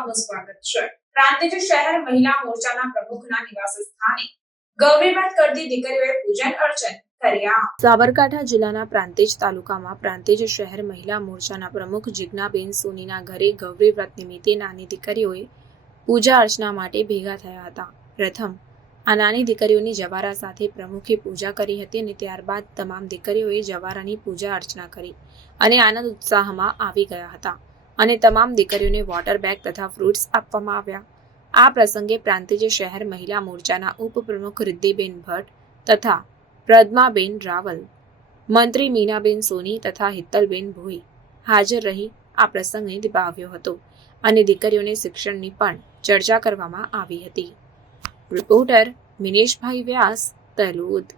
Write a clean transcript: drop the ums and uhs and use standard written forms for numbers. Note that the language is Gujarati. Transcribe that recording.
આપનું સ્વાગત છે। પ્રાંતિજ શહેર મહિલા મોરચાના પ્રમુખના નિવાસ સ્થાને ગૌરીવ્રત કરતી દીકરીઓએ પૂજન અર્ચન કર્યા। સાબરકાંઠા જિલ્લાના પ્રાંતિજ તાલુકામાં પ્રાંતિજ શહેર મહિલા મોરચાના પ્રમુખ જીજ્ઞાબેન સોનીના ઘરે ગૌરીવ્રત નિમિત્તે નાની દીકરીઓએ પૂજા અર્ચના માટે ભેગા થયા હતા। પ્રથમ આ નાની દીકરીઓની જવારા સાથે પ્રમુખે પૂજા કરી હતી અને ત્યારબાદ તમામ દીકરીઓએ જવારાની પૂજા અર્ચના કરી અને આનંદ ઉત્સાહમાં આવી ગયા હતા અને તમામ દીકરીઓને વોટર બેગ તથા ફ્રૂટ્સ આપવામાં આવ્યા। આ પ્રસંગે પ્રાંતિજ શહેર મહિલા મોરચાના ઉપપ્રમુખ રિદ્ધિબેન ભટ્ટ તથા પ્રદમાબેન રાવલ, મંત્રી મીનાબેન સોની તથા હિત્તલબેન ભોઈ હાજર રહી આ પ્રસંગને નિભાવ્યો હતો અને દીકરીઓને શિક્ષણની પણ ચર્ચા કરવામાં આવી હતી। રિપોર્ટર મિનેશભાઈ વ્યાસ, તલોદ।